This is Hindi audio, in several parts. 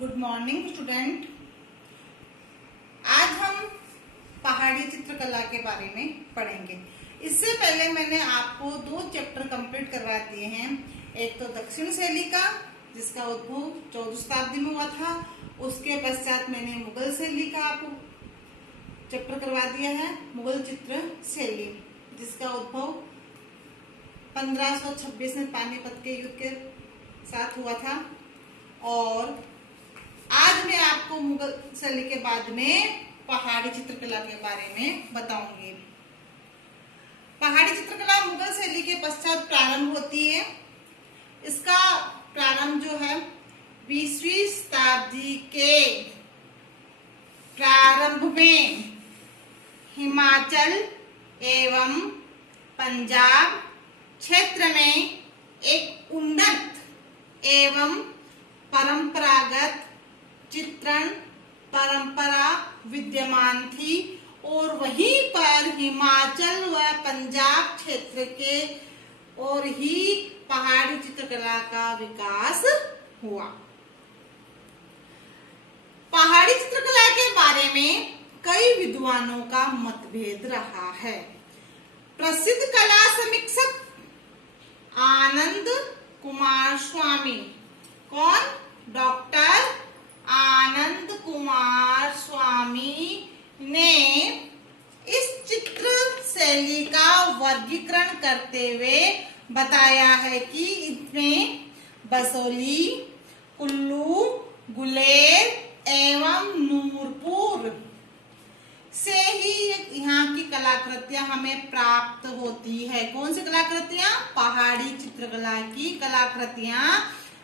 Good morning student. आज हम पहाड़ी चित्रकला के बारे में पढ़ेंगे। इससे पहले मैंने आपको 2 चैप्टर कंप्लीट करवा दिए हैं। एक तो दक्षिण शैली का, जिसका उद्भव 14वीं शताब्दी में हुआ था। उसके पश्चात मैंने मुगल शैली का आपको चैप्टर करवा दिया है, मुगल चित्र शैली, जिसका उद्भव 1526 में पानीपत के युद्ध के साथ हुआ था। और आज मैं आपको मुगल शैली के बाद में पहाड़ी चित्रकला के बारे में बताऊंगी। पहाड़ी चित्रकला मुगल शैली के पश्चात प्रारंभ होती है। इसका प्रारंभ जो है 20वीं शताब्दी के प्रारंभ में हिमाचल एवं पंजाब क्षेत्र में एक उन्नत एवं परंपरागत चित्रण परंपरा विद्यमान थी और वहीं पर हिमाचल व पंजाब क्षेत्र के और ही पहाड़ी चित्रकला का विकास हुआ। पहाड़ी चित्रकला के बारे में कई विद्वानों का मतभेद रहा है। प्रसिद्ध कला समीक्षक आनंद कुमार स्वामी, कौन? डॉक्टर आनंद कुमार स्वामी ने इस चित्र शैली का वर्गीकरण करते हुए बताया है कि इसमें बसोली, कुल्लू, गुलेर एवं नूरपुर से ही यहाँ की कलाकृतियां हमें प्राप्त होती है। कौन सी कलाकृतियां? पहाड़ी चित्रकला की कलाकृतियां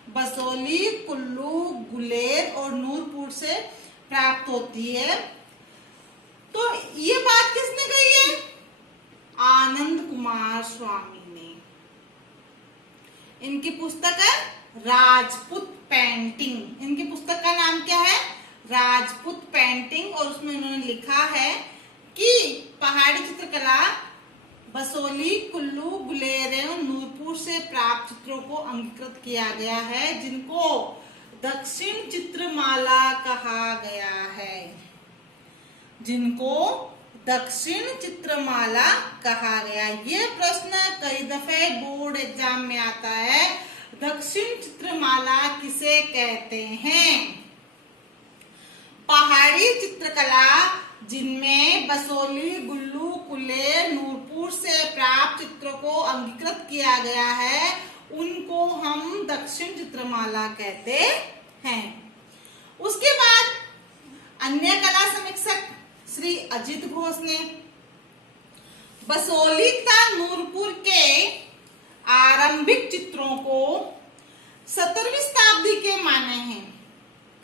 बसोली, कुल्लू, गुलेर और नूरपुर से प्राप्त होती है। तो ये बात किसने कही है? आनंद कुमार स्वामी ने। इनकी पुस्तक है राजपूत पेंटिंग। इनकी पुस्तक का नाम क्या है? राजपूत पेंटिंग। और उसमें उन्होंने लिखा है कि पहाड़ी चित्रकला बसोली, कुल्लू, गुलेर एवं नूरपुर से प्राप्त चित्रों को अंगीकृत किया गया है, जिनको दक्षिण चित्रमाला कहा गया है। जिनको दक्षिण चित्रमाला कहा गया। ये प्रश्न कई दफे बोर्ड एग्जाम में आता है। दक्षिण चित्रमाला किसे कहते हैं? पहाड़ी चित्रकला जिनमें बसोली, गुल्लू, कुल्लेर, नूरपुर से प्राप्त चित्रों को अंगीकृत किया गया है, उनको हम दक्षिण चित्रमाला कहते हैं। उसके बाद अन्य कला समीक्षक श्री अजित घोष ने बसोली तथा नूरपुर के आरंभिक चित्रों को 17वीं शताब्दी के माने हैं।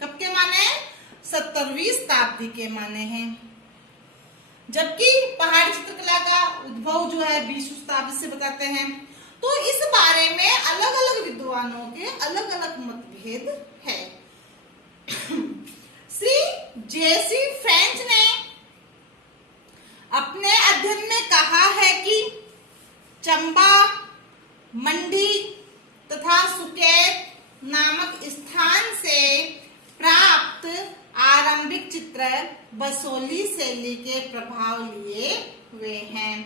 कब के माने? 17वीं शताब्दी के माने हैं। जबकि पहाड़ी चित्रकला का उद्भव जो है 20वीं शताब्दी से बताते हैं। तो इस बारे में अलग अलग विद्वानों के अलग अलग मतभेद है। श्री जेसी फ्रेंच ने अपने अध्ययन में कहा है कि चंबा, मंडी तथा सुकेत नामक स्थान से प्राप्त आरंभिक चित्र बसोली शैली के प्रभाव लिए हुए हैं,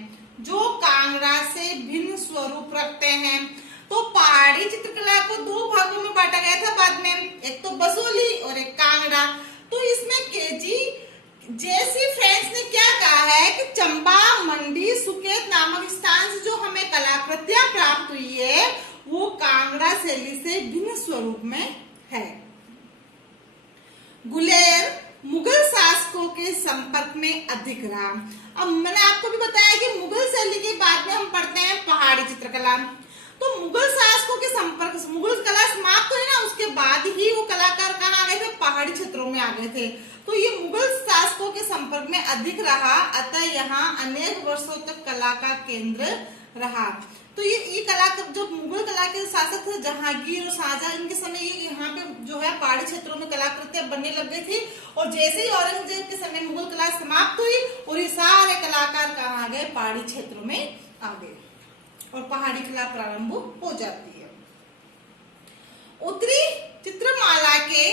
जो कांगड़ा से भिन्न स्वरूप रखते हैं। तो पहाड़ी चित्रकला को 2 भागों में बांटा गया था बाद में, एक तो बसोली और एक कांगड़ा। तो इसमें केजी जेसी फ्रेंच ने क्या कहा है कि चंबा, मंडी, सुकेत नामक स्थान से जो हमें कलाकृतियां प्राप्त हुई है, वो कांगड़ा शैली से भिन्न स्वरूप में है। गुलेर मुगल शासकों के संपर्क में अधिक रहा। अब मैंने आपको भी बताया कि मुगल शैली के बाद में हम पढ़ते हैं पहाड़ी चित्रकला। तो मुगल शासकों के संपर्क, मुगल कला समाप्त हुई ना, उसके बाद ही वो कलाकार कहाँ आ गए थे? पहाड़ी क्षेत्रों में आ गए थे। तो ये मुगल शासकों के संपर्क में अधिक रहा, अतः यहाँ अनेक वर्षों तक कला का केंद्र रहा। तो ये कला जब मुगल कला के शासक थे जहांगीर और शाहजहां, इनके समय ये यहाँ पे जो है पहाड़ी क्षेत्रों में कलाकृतियां बनने लग गई थी। और जैसे ही औरंगजेब के समय मुगल कला समाप्त हुई और ये सारे कलाकार कहाँ आ गए? पहाड़ी क्षेत्रों में आ गए और पहाड़ी कला प्रारंभ हो जाती है। उत्तरी चित्रमाला के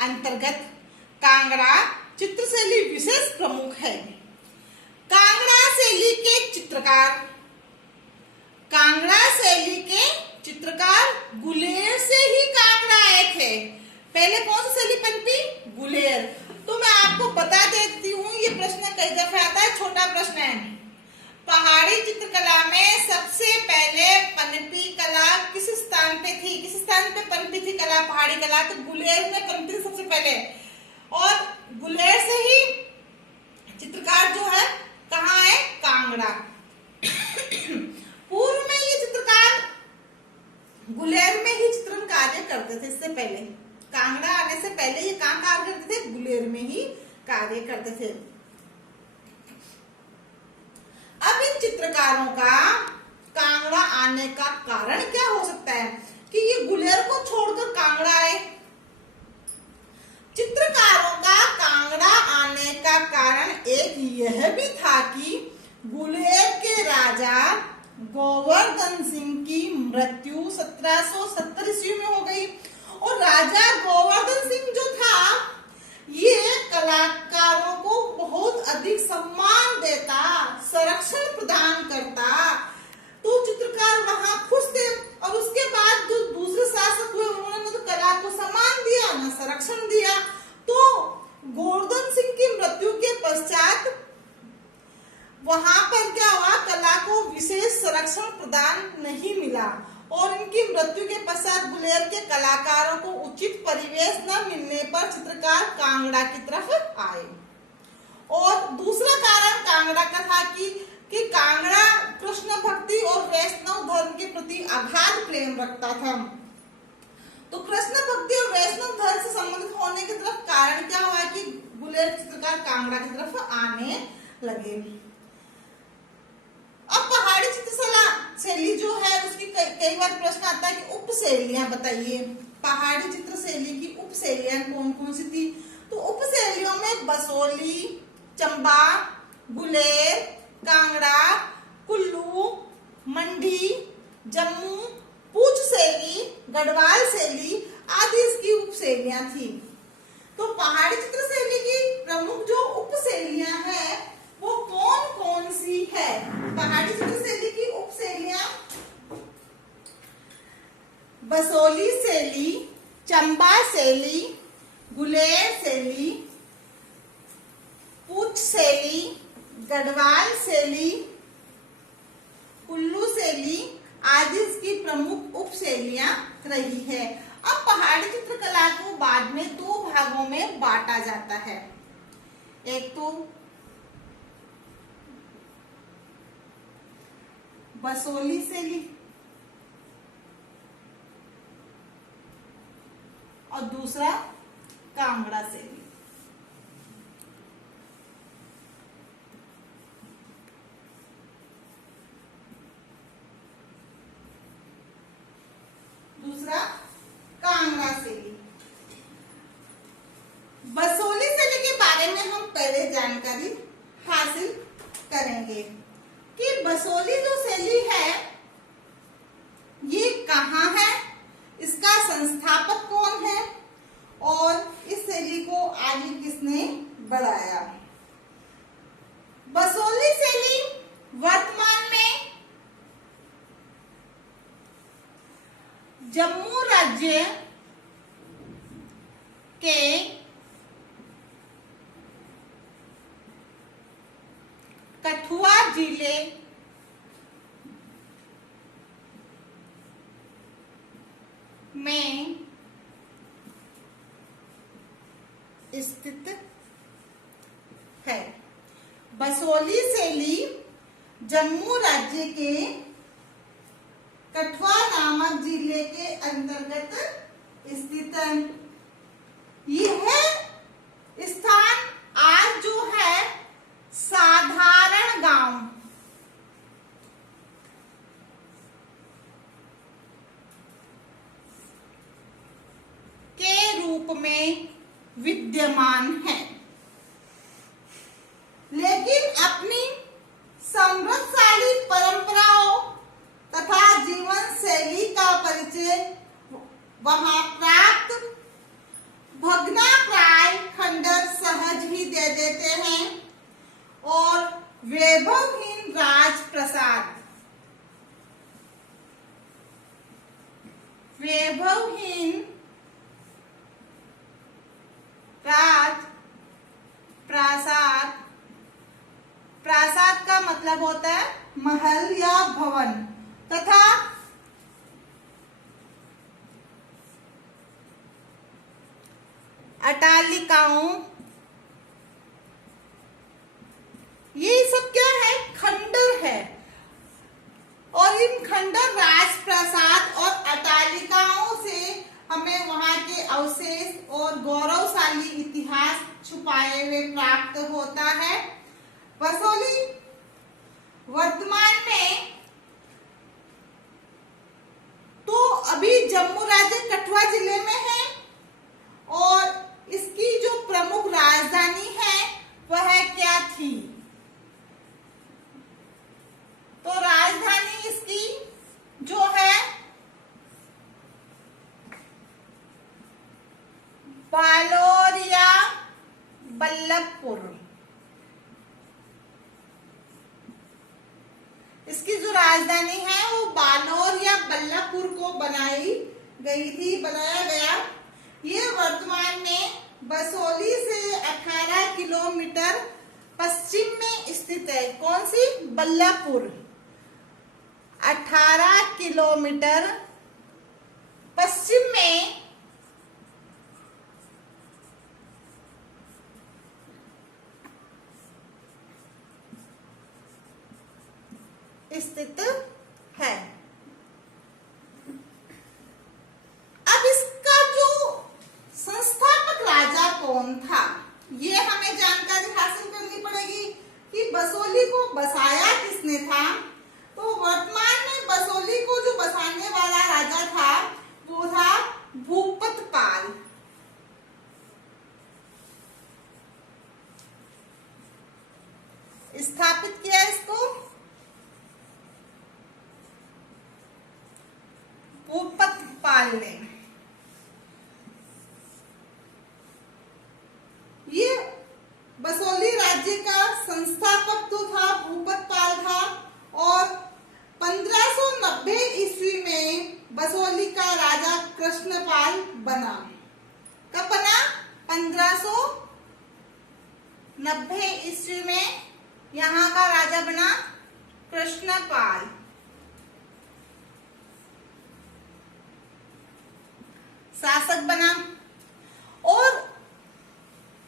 अंतर्गत कांगड़ा चित्र शैली विशेष प्रमुख है। कांगड़ा शैली के चित्रकार गुलेर से ही कांगड़ा आए थे। पहले कौन सी शैली पनपी? गुलेर। तो मैं आपको बता देती हूँ, ये प्रश्न कई दफा आता है, छोटा प्रश्न है। पहाड़ी चित्रकला में सबसे पहले पनपी कला किस स्थान पे थी? किस स्थान पे पनपी थी कला, पहाड़ी कला? तो गुलेर में पनपी थी सबसे पहले, और गुलेर से ही चित्रकार जो है कहाँ है? कांगड़ा। पूर्व में ये चित्रकार गुलेर में ही चित्रण कार्य करते थे। इससे पहले कांगड़ा आने से पहले ये कहाँ कार्य करते थे? गुलेर में ही कार्य करते थे। अब इन चित्रकारों का कांगड़ा आने का कारण क्या हो सकता है कि ये गुलेर को छोड़कर कांगड़ा आए? चित्रकारों का कांगड़ा आने का कारण एक यह भी था कि गुलेर के राजा गोवर्धन सिंह की मृत्यु 1770 ईस्वी में हो गई, और राजा गोवर्धन सिंह जो था ये कलाकारों को बहुत अधिक सम्मान देता, संरक्षण प्रदान करता, तो चित्रकार वहां खुश थे। और उसके बाद जो दूसरे शासक हुए उन्होंने तो कला को सम्मान दिया, न संरक्षण दिया। तो गोवर्धन सिंह की मृत्यु के पश्चात वहां पर क्या हुआ? कला को विशेष संरक्षण प्रदान नहीं मिला, और इनकी मृत्यु के पश्चात गुलेर के कलाकारों को उचित परिवेश न मिलने पर चित्रकार कांगड़ा की तरफ आए। और दूसरा कारण कांगड़ा का था कि कांगड़ा कृष्ण भक्ति और वैष्णव धर्म के प्रति अगाध प्रेम रखता था। तो कृष्ण भक्ति और वैष्णव धर्म से संबंधित होने की तरफ कारण क्या हुआ कि गुलेर चित्रकार कांगड़ा की तरफ आने लगे। अब पहाड़ी चित्रकला शैली जो है उसकी कई बार प्रश्न आता है कि उप शैलियां बताइए। पहाड़ी चित्र शैली की उप शैलियां कौन कौन सी थी? तो उप शैलियों में बसोली, चंबा, गुलेर, कांगड़ा, कुल्लू, मंडी, जम्मू, पूछ शैली, गढ़वाल शैली आदि इसकी उप शैलियां थी। तो पहाड़ी चित्र शैली की प्रमुख जो उप शैलियां हैं वो कौन कौन सी है? पहाड़ी चित्र शैली की उप शैलियां बसोली शैली, चंबा शैली, गुलेर शैली, पूछ शैली, गढ़वाल शैली, कुल्लू शैली आदि इसकी प्रमुख उप शैलियां रही है। अब पहाड़ी चित्रकला को बाद में दो भागों में बांटा जाता है। एक तो बसोली शैली और दूसरा कांगड़ा शैली। दूसरा कांगड़ा शैली। बसोली शैली के बारे में हम पहले जानकारी हासिल करेंगे कि बसोली जो शैली है ये कहाँ है, इसका संस्थापक कौन है और इस शैली को आगे किसने बढ़ाया। बसोली शैली वर्तमान में जम्मू राज्य के कठुआ जिले में स्थित है। बसोली शैली जम्मू राज्य के कठुआ नामक जिले के अंतर्गत स्थित है। यह स्थान आज जो है साधारण गांव के रूप में विद्यमान है, लेकिन अपनी समृद्धशाली परंपराओं तथा जीवन शैली का परिचय वहां प्राप्त भगना शत्रुहीन राज प्रासाद। प्रासाद का मतलब होता है महल या भवन, तथा अट्टालिकाओं, ये सब क्या है? खंडर है। और इन खंडर राजप्रासाद और अट्टालिकाओं से हमें वहां के अवशेष और गौरवशाली इतिहास छुपाए हुए प्राप्त होता है। बसोली वर्तमान में तो अभी जम्मू राज्य कठुआ जिले में है, और इसकी जो प्रमुख राजधानी है वह क्या थी? तो राजधानी इसकी जो है बालोर या बल्लभपुर। इसकी जो राजधानी है वो बालोर या बल्लभपुर को बनाया गया। ये वर्तमान में बसोली से 18 किलोमीटर पश्चिम में स्थित है। कौन सी? बल्लभपुर 18 किलोमीटर पश्चिम में स्थित है। अब इसका जो संस्थापक राजा कौन था, ये हमें जानकारी हासिल करनी पड़ेगी कि बसोली को बसाया किसने था। तो वर्तमान में बसोली को जो बसाने वाला राजा था वो था भूपतपाल। स्थापित किया इसको भूपतपाल ने। ये बसोली राज्य का संस्थापक तो था भूपतपाल था, और 1590 ईस्वी में बसोली का राजा कृष्णपाल बना। कब बना? 1590 ईस्वी में यहाँ का राजा बना कृष्णपाल। शासक बना। और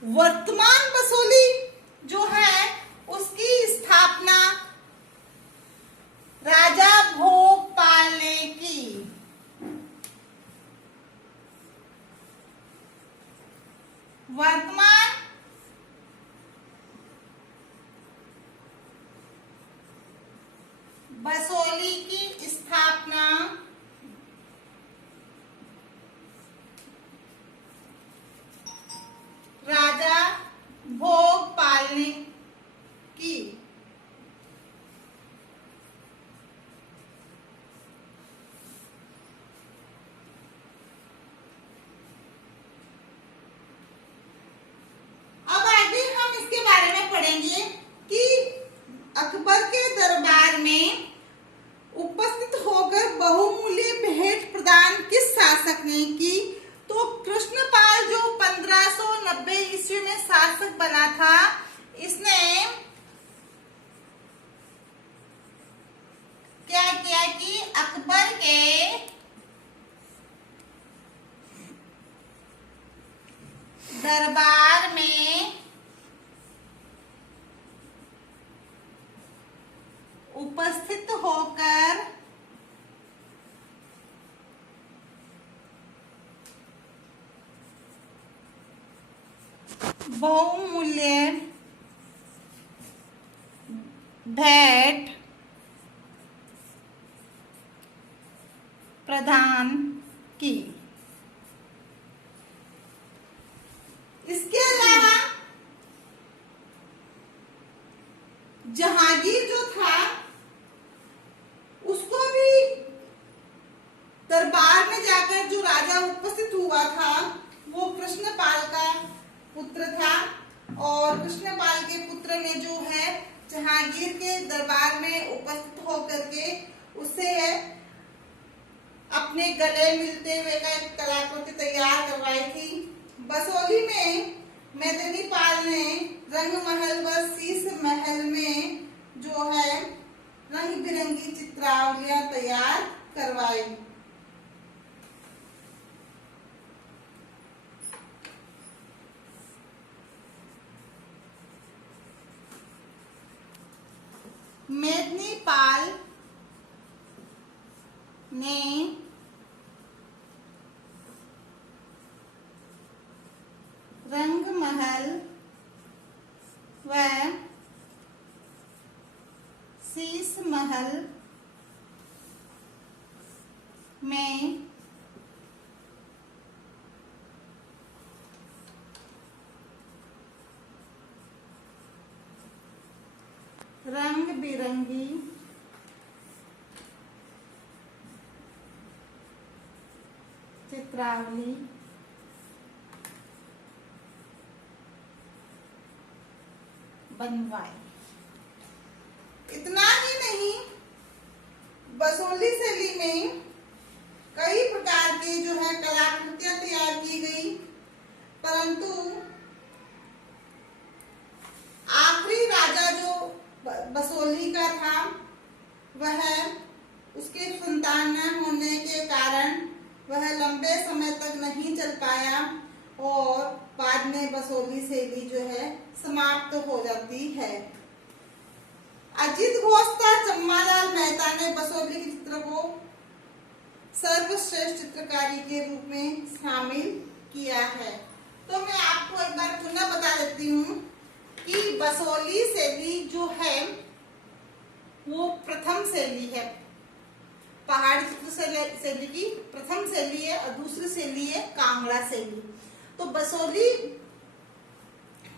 वर्तमान बसोली जो है उसकी स्थापना राजा भोगपाल ने की। वर्तमान बसोली की स्थापना राजा भोगपाल ने की। अब आगे हम इसके बारे में पढ़ेंगे कि अकबर के दरबार में उपस्थित होकर बहुमूल्य भेंट प्रदान किस शासक ने की। तो कृष्णपाल जो 1590 ईस्वी में शासक बना था, इसने क्या किया कि अकबर के दरबार में उपस्थित होकर बहुमूल्य भेंट प्रदान की। इसके अलावा जहांगीर जो था उसको भी दरबार में जाकर जो राजा उपस्थित हुआ था वो कृष्णपाल का पुत्र था, और कृष्णपाल के पुत्र ने जो है जहांगीर के दरबार में उपस्थित होकर के उससे अपने गले मिलते हुए का एक कलाकृति तैयार करवाई थी। बसोली में मेदिनी पाल ने रंगमहल व शीश महल में जो है रंग बिरंगी चित्रावलियां तैयार करवाई। मेदिनी पाल ने रंगमहल व शीश महल में रंग बिरंगी चित्रावली बनवाई। इतना ही नहीं, बसोली शैली में कई प्रकार की जो है कलाकृतियां तैयार की गई, परंतु आखिरी राजा जो बसोली का था वह उसके संतान न होने के कारण वह लंबे समय तक नहीं चल पाया और बाद में बसोली शैली जो है समाप्त हो जाती है। अजीत घोष तथा चम्मालाल मेहता ने बसोली के चित्र को सर्वश्रेष्ठ चित्रकारी के रूप में शामिल किया है। तो मैं आपको एक बार पुनः बता देती हूँ कि बसोली शैली जो है वो प्रथम शैली है, पहाड़ी चित्र शैली की प्रथम शैली है और दूसरी शैली है कांगड़ा शैली। तो बसोली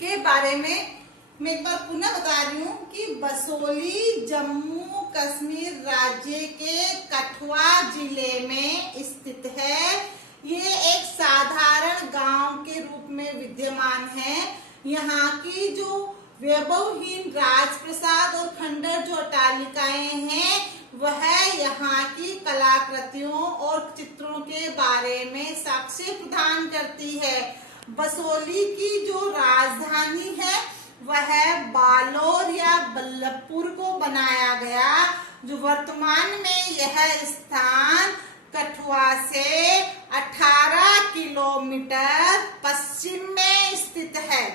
के बारे में मैं एक बार पुनः बता रही हूँ कि बसोली जम्मू कश्मीर राज्य के कठुआ जिले में स्थित है। ये एक साधारण गांव के रूप में विद्यमान है। यहाँ की जो वैभवहीन राजप्रसाद और खंडर जो अट्टालिकाएं हैं वह यहाँ की कलाकृतियों और चित्रों के बारे में साक्ष्य प्रदान करती है। बसोली की जो राजधानी है वह बालोर या बल्लभपुर को बनाया गया, जो वर्तमान में यह स्थान कठुआ से 18 किलोमीटर पश्चिम में स्थित है।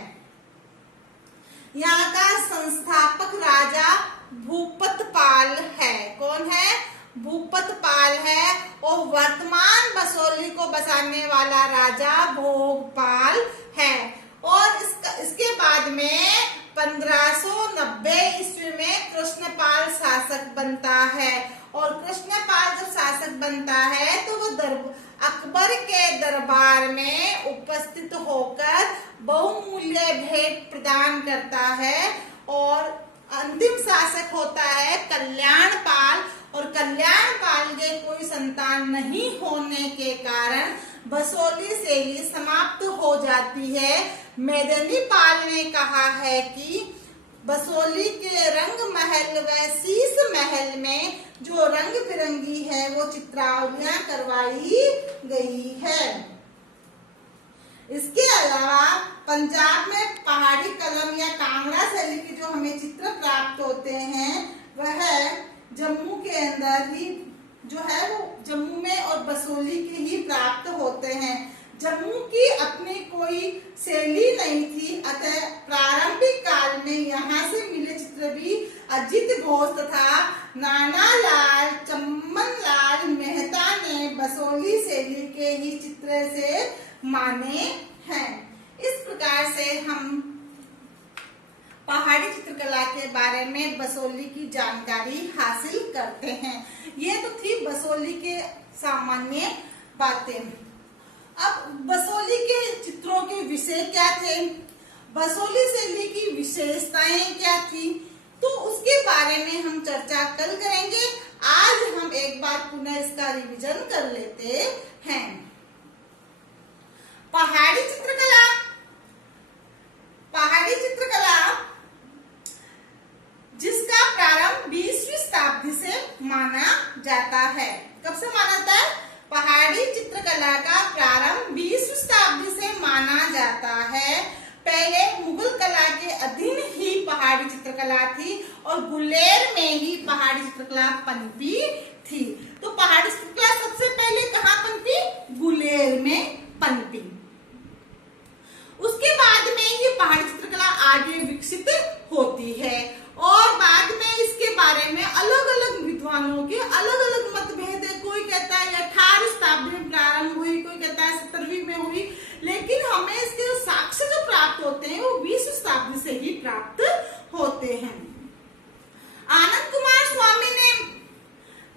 यहाँ का संस्थापक राजा भूपत पाल है। कौन है? भूपत पाल है। और वर्तमान बसोली को बसाने वाला राजा भोगपाल है। और इसके बाद में 1590 ईस्वी में कृष्णपाल शासक बनता है। और कृष्णपाल जब शासक बनता है तो वो अकबर के दरबार में उपस्थित होकर बहुमूल्य भेंट प्रदान करता है। और अंतिम शासक होता है कल्याणपाल। और कल्याणपाल के कोई संतान नहीं होने के कारण बसोली शैली समाप्त हो जाती है। मेदिनी पाल ने कहा है कि बसोली के रंग महल व शीश महल में जो रंग बिरंगी है वो चित्रावलियां करवाई गई है। इसके अलावा पंजाब में पहाड़ी कलम या कांगड़ा शैली के जो हमें चित्र प्राप्त होते हैं वह जम्मू के अंदर ही जो है वो जम्मू में और बसोली के ही प्राप्त होते हैं। जम्मू की अपनी कोई शैली नहीं थी, अतः प्रारंभिक काल में यहाँ से मिले चित्र भी अजीत घोष तथा नानालाल चम्मनलाल मेहता ने बसोली शैली के ही चित्र से माने हैं। इस प्रकार से हम पहाड़ी चित्रकला के बारे में बसोली की जानकारी हासिल करते हैं। ये तो थी बसोली के सामान्य बातें। अब बसोली के चित्रों के विषय क्या थे, बसोली शैली की विशेषताएं क्या थी, तो उसके बारे में हम चर्चा कल करेंगे। आज हम एक बार पुनः इसका रिवीजन कर लेते हैं। पहाड़ी चित्रकला, पहाड़ी चित्रकला जिसका प्रारंभ 20वीं शताब्दी से माना जाता है। कब से माना जाता है? जाता है। पहले मुगल कला के अधीन ही पहाड़ी चित्रकला थी और गुलेर में ही पहाड़ी चित्रकला पनपी थी। तो पहाड़ी चित्रकला सबसे पहले कहाँ पनपी? गुलेर में पनपी। उसके बाद में ये पहाड़ी चित्रकला आगे विकसित होती है और बाद में इसके बारे में अलग अलग विद्वानों के अलग अलग मतभेद है। कोई कहता है 18वीं शताब्दी में प्रारंभ हुई, कोई कहता है 17वीं में हुई, लेकिन हमें इसके साक्ष्य जो प्राप्त होते हैं वो 20वीं शताब्दी से ही प्राप्त होते हैं। आनंद कुमार स्वामी ने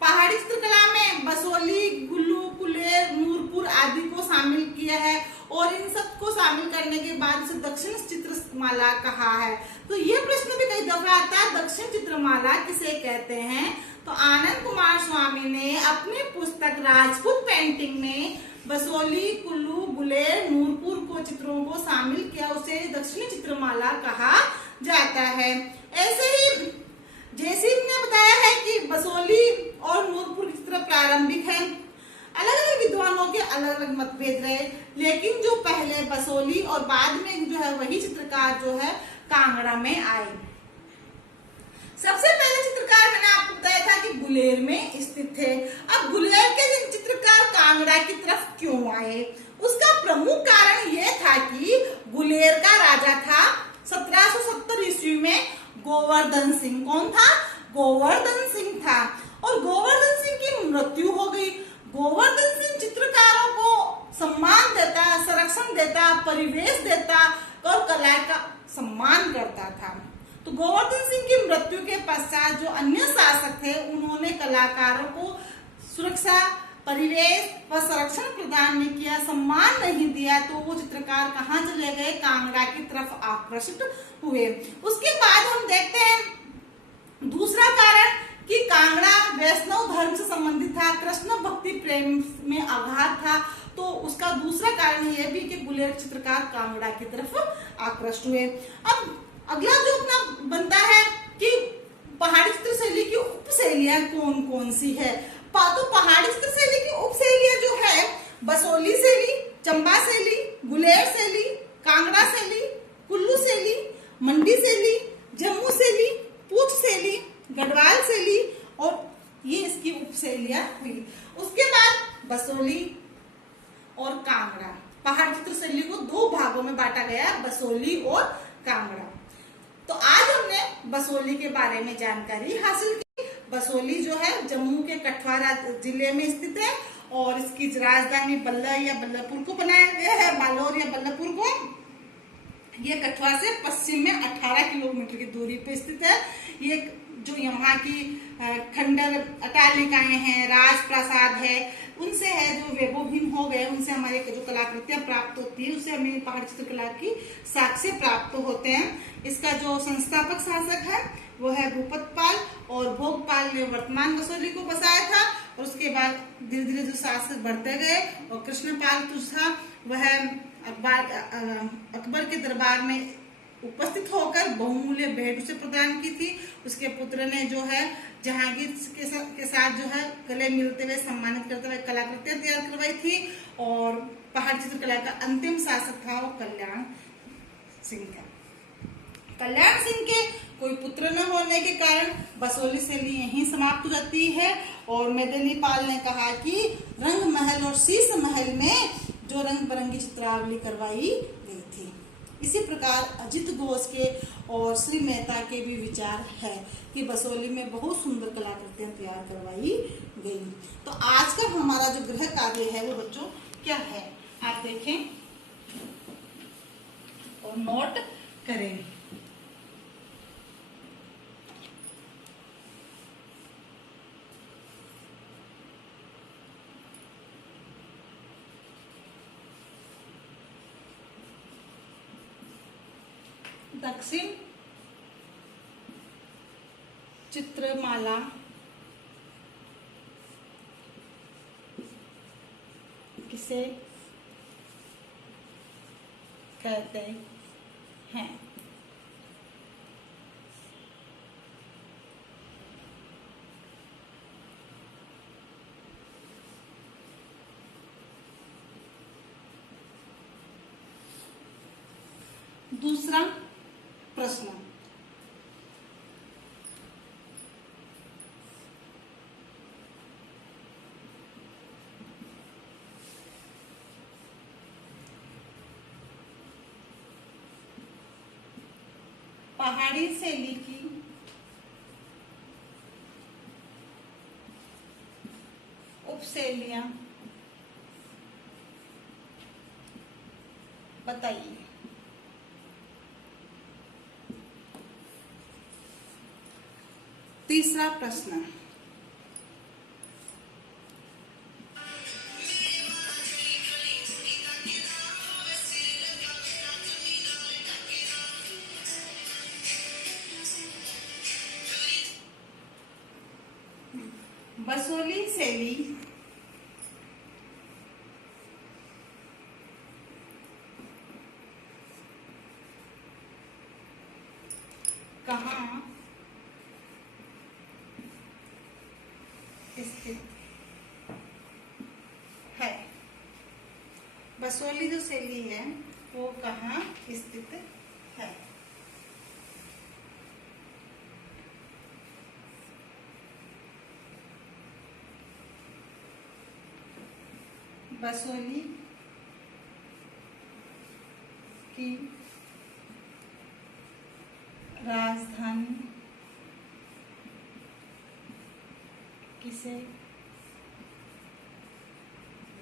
पहाड़ी चित्रकला में बसोली, गुल्लू, कुलेर, नूरपुर आदि को शामिल किया है और इन सब को शामिल करने के बाद इसे दक्षिण चित्रमाला कहा है। तो ये प्रश्न भी कई दफा आता है, दक्षिण चित्रमाला किसे कहते हैं? तो आनंद कुमार स्वामी ने अपनी पुस्तक राजपूत पेंटिंग में बसोली, कुल्लू, गुलेर, नूरपुर को चित्रों को शामिल किया, उसे दक्षिणी चित्रमाला कहा जाता है। ऐसे ही जैसे ने बताया है कि बसोली और नूरपुर की चित्र प्रारंभिक है। अलग अलग विद्वानों के अलग अलग मतभेद रहे, लेकिन जो पहले बसोली और बाद में जो है वही चित्रकार जो है कांगड़ा में आए। सबसे पहले चित्रकार मैंने आपको बताया था कि गुलेर में स्थित थे। अब गुलेर के चित्रकार कांगड़ा की तरफ क्यों आए? उसका प्रमुख कारण यह था कि गुलेर का राजा था 1770 ईस्वी में गोवर्धन सिंह। कौन था? गोवर्धन सिंह था और गोवर्धन सिंह की मृत्यु हो गई। गोवर्धन सिंह चित्रकारों को सम्मान देता, संरक्षण देता, परिवेश देता और कला का सम्मान करता था। तो गोवर्धन सिंह की मृत्यु के पश्चात जो अन्य शासक थे उन्होंने कलाकारों को सुरक्षा, परिवेश व संरक्षण प्रदान नहीं किया, सम्मान नहीं दिया, तो वो चित्रकार कहाँ चले गए? कांगड़ा की तरफ आकर्षित हुए। उसके बाद हम देखते हैं दूसरा कारण कि कांगड़ा वैष्णव धर्म से संबंधित था, कृष्ण भक्ति प्रेम में आगाध था। तो उसका दूसरा कारण यह भी कि गुलेर चित्रकार कांगड़ा की तरफ आकृष्ट हुए। अब अगला जो अपना बनता है कि पहाड़ी चित्र शैली की उपशैलियां कौन कौन सी है? तो पहाड़ी चित्र शैली की उपशैलियां जो है बसोली शैली, चंबा शैली, गुलेर शैली, कांगड़ा शैली, कुल्लू शैली, मंडी शैली, जम्मू शैली, पूछ शैली, गढ़वाल शैली और ये इसकी उपशैलियां हुई। उसके बाद बसोली और कांगड़ा, पहाड़ी चित्र शैली को दो भागों में बांटा गया, बसोली और कांगड़ा। तो आज हमने बसोली के बारे में जानकारी हासिल की। बसोली जो है जम्मू के कठुआ जिले में स्थित है और इसकी राजधानी बल्लर या बल्लभपुर को बनाया गया है, बालोर या बल्लभपुर को। ये कठुआ से पश्चिम में 18 किलोमीटर की दूरी पे स्थित है। ये जो यहाँ की खंडर अटालिकाएं हैं, राजप्रासाद है, उनसे है जो वैभवहीन हो गए, उनसे हमारे जो कलाकृतियां प्राप्त होती है, उससे हमें पहाड़ी चित्रकला की साक्ष्य प्राप्त होते हैं। इसका जो संस्थापक शासक है वो है भूपतपाल और भोगपाल ने वर्तमान बसोली को बसाया था और उसके बाद धीरे धीरे जो शासक बढ़ते गए और कृष्णपाल था वह अकबर के दरबार में उपस्थित होकर बहुमूल्य भेंट उसे प्रदान की थी। उसके पुत्र ने जो है जहांगीर के साथ जो है गले मिलते हुए सम्मानित करते हुए कलाकृतियां तैयार करवाई थी और पहाड़ी चित्रकला का अंतिम शासक था वो कल्याण सिंह था। कल्याण सिंह के कोई पुत्र न होने के कारण बसोली शैली यहीं समाप्त हो जाती है और मेदिनीपाल ने कहा कि रंग महल और शीश महल में जो रंग बिरंगी चित्रावली करवाई गई थी। इसी प्रकार अजित घोष के और श्री मेहता के भी विचार है कि बसोली में बहुत सुंदर कलाकृतियां तैयार करवाई गई। तो आज का हमारा जो गृह कार्य है वो बच्चों क्या है, आप देखें और नोट करें। दक्षिण चित्रमाला किसे कहते हैं? दूसरा प्रश्न, पहाड़ी शैली की उपशैलियां बताइए। तीसरा प्रश्न, बसोली शैली कहाँ स्थित है? बसोली जो शैली है वो कहाँ स्थित है? बसोली की राजधानी किसे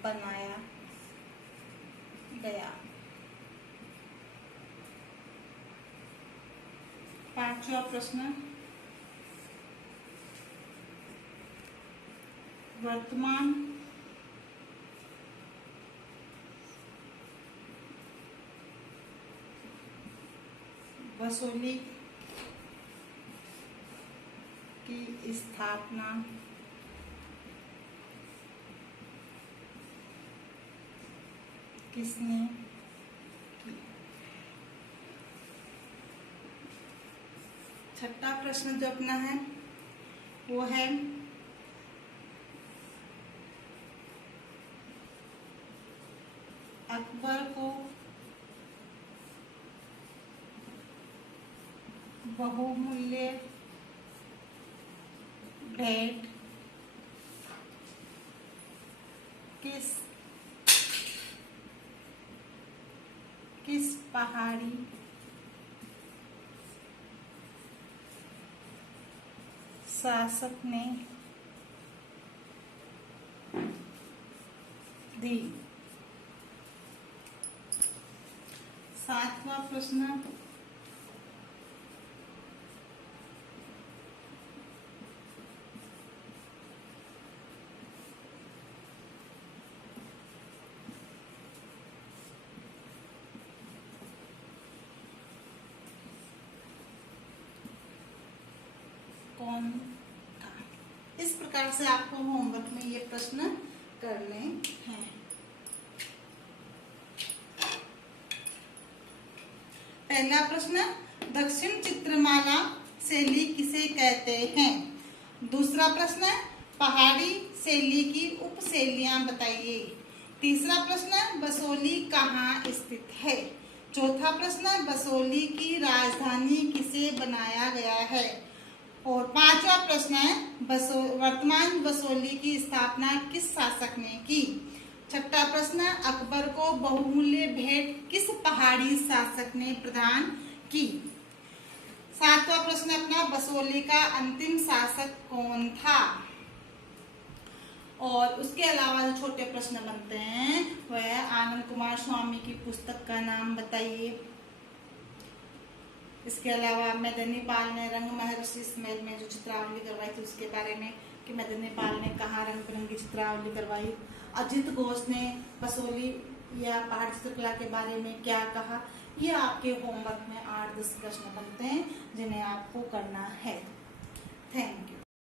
बनाया गया? पांचवा प्रश्न, वर्तमान बसोली की स्थापना किसने की? छठा प्रश्न जो अपना है वो है अकबर को बहुमूल्य भेंट किस पहाड़ी शासक ने दी? सातवां प्रश्न, कौन था? इस प्रकार से आपको होमवर्क में ये प्रश्न करने हैं। पहला प्रश्न, दक्षिण चित्रमाला शैली किसे कहते हैं? दूसरा प्रश्न, पहाड़ी शैली की उपशैलियां बताइए। तीसरा प्रश्न, बसोली कहाँ स्थित है? चौथा प्रश्न, बसोली की राजधानी किसे बनाया गया है? और पांचवा प्रश्न है, वर्तमान बसोली की स्थापना किस शासक ने की? छठा प्रश्न, अकबर को बहुमूल्य भेंट किस पहाड़ी शासक ने प्रदान की? सातवां प्रश्न अपना, बसोली का अंतिम शासक कौन था? और उसके अलावा जो छोटे प्रश्न बनते हैं वह आनंद कुमार स्वामी की पुस्तक का नाम बताइए। इसके अलावा मेदिनी पाल ने रंग महर्षि महल में जो चित्रावली करवाई थी उसके बारे में कि मेदिनी पाल ने कहाँ रंग बिरंगी चित्रावली करवाई। अजित घोष ने बसोली या पहाड़ी चित्रकला के बारे में क्या कहा। ये आपके होमवर्क में 8-10 प्रश्न बनते हैं जिन्हें आपको करना है। Thank you.